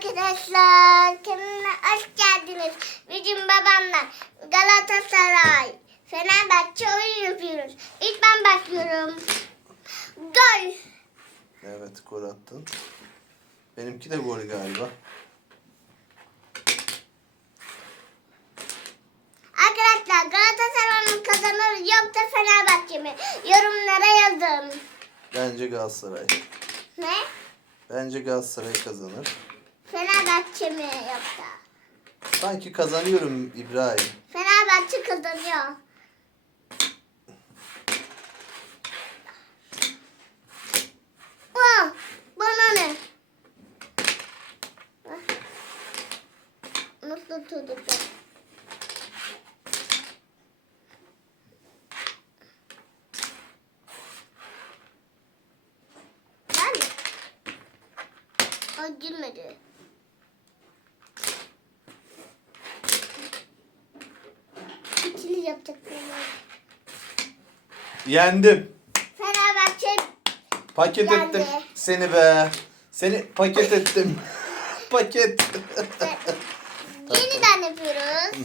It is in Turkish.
arkadaşlar. Kanalına hoş geldiniz. Bizim babamla Galatasaray, Fenerbahçe oyun yapıyoruz. İlk ben başlıyorum. Gol. Evet gol attın. Benimki de gol galiba. Arkadaşlar Galatasaray mı kazanır yoksa Fenerbahçe mi? Yorumlara yazın. Bence Galatasaray. Ne? Bence Galatasaray kazanır. Fenerbahçe mi yoksa? Sanki kazanıyorum İbrahim. Fenerbahçe kazanıyor. Aa, bana ne? Ah. Nasıl tutacağım? Ben mi? Girmedi. Yapacaktım. Yendim. Fenerbahçe Paket Yendi. ettim seni be. Seni paket ettim. Paket. yeniden yapıyoruz.